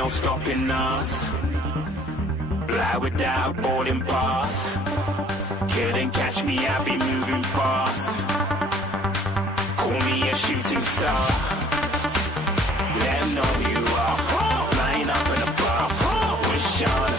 no stopping us. Fly without boarding pass. Couldn't catch me, I'll be moving fast. Call me a shooting star. Let 'em know who you are. Flying up in a bar. Wish I